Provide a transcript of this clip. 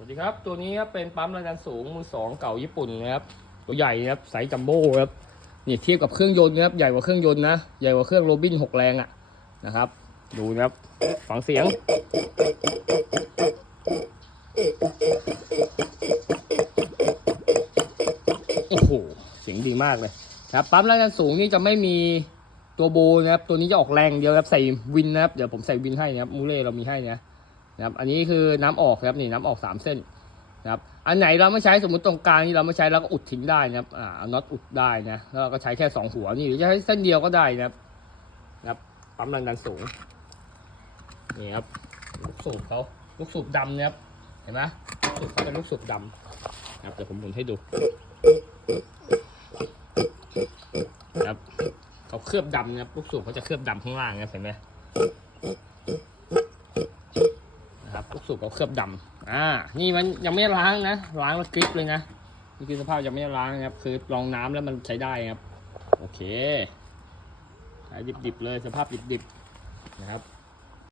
วัสดีครับ ตัวนี้ครับเป็นปั๊มแรงดันสูงมือสองเก่าญี่ปุ่นนะครับ ตัวใหญ่นะครับไซส์จัมโบ้ครับนี่เทียบกับเครื่องยนต์นะครับใหญ่กว่าเครื่องยนต์นะใหญ่กว่าเครื่องโรบินหกแรงอะ่ะนะครับ ดูนะครับฟังเสียง โอ้โหเสียงดีมากเลยครับปั๊มแรงดันสูงนี่จะไม่มีตัวโบนะครับตัวนี้จะออกแรงเดียวครับใส่วินนะครับเดี๋ยวผมใส่วินให้นะครับมูเล่เรามีให้นะ นะครับ อันนี้คือน้ำออกครับนี่น้ำออกสามเส้นนะครับ อันไหนเราไม่ใช้สมมติตรงกลางนี่เราไม่ใช้เราก็อุดทิ้งได้นะครับ อ่าน็อตอุดได้นะแล้วเราก็ใช้แค่สองหัวนี่หรือจะใช้เส้นเดียวก็ได้นะครับนะครับปั๊มแรงดันสูงนี่ครับลูกสูบเขาลูกสูบดำนะครับเห็นไหมลูกสูบเขาเป็นลูกสูบดำนะครับเดี๋ยวผมหมุนให้ดูนะครับเขาเคลือบดำนะครับลูกสูบเขาจะเคลือบดำข้างล่างนะเห็นไหม สูบเขาเคลือบดำอ่า นี่มันยังไม่ล้างนะ ล้างแล้วกริปเลยนะ นี่คือสภาพยังไม่ล้างนะครับ คือลองน้ำแล้วมันใช้ได้ครับ โอเคดิบๆเลยสภาพดิบๆนะครับ